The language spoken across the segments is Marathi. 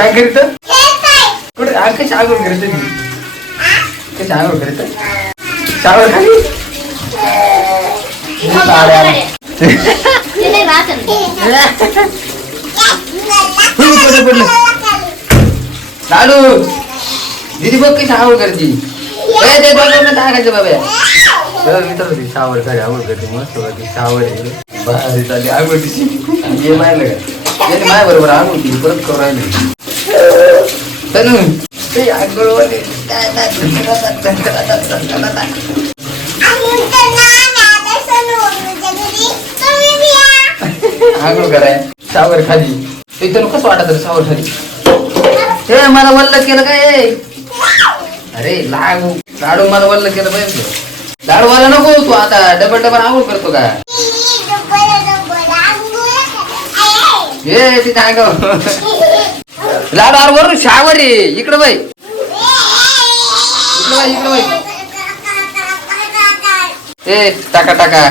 काय करीत कुठे कशी आंघोळ करत कशी आंघोळ करत शावर खाली पडलं लाडू दीदी बघ कशी आंघोळ करती ते दोघांना टाकायचं बाबा मित्र होती शावर खाली आंघोळ करते मस्त होती शावर आहे भारी चालली आंघोळीची हे माहिलं का त्याने माय बरोबर आंघोळ परत करू राहिले तनु ते आंघोळवाले आंघोळ कराय शावर खाली तनु कसं वाटत शावर खाली हे मला वल्ल केलं काय अरे लाडू मला वल्ल केलं पाहिजे लाडूवाला नको तू आता डबल डबल आंघोळ करतो का हे तिथे अंगाव लाडू आर वरून शावर आहे इकडं बाई इकडं बाई ए टाका टाका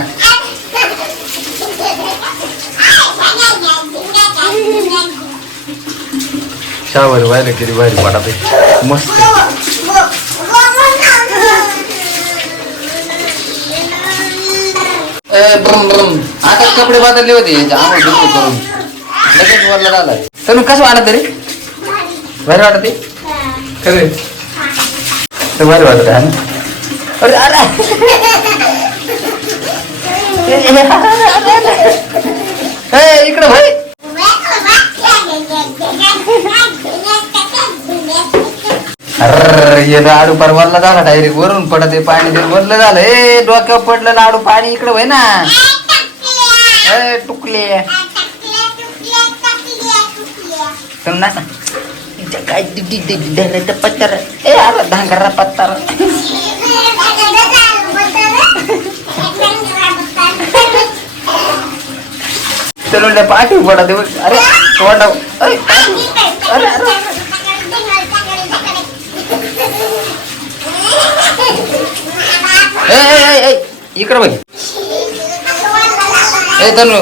शावर व्हायला किती भारी वाटत मस्त आता कपडे बदलले होते आंघोळ करून लगेच वरला झालाय तर कसं वाटत रे भारी वाटत खरे तर भारी वाटत आहे ना अरे अरे इकडं भाई अरे हे लाडू पर वरला झाला डायरेक्ट वरून पडत पाणी वरलं झालं ए डोक्यावर पडलं लाडू पाणी इकडं भाई ना टुकले काय पत्तर ए अरे धांगरा पत्तर चलो पाठी पडा दे अरे तोंडाव अरे इकडं भाई ए तनु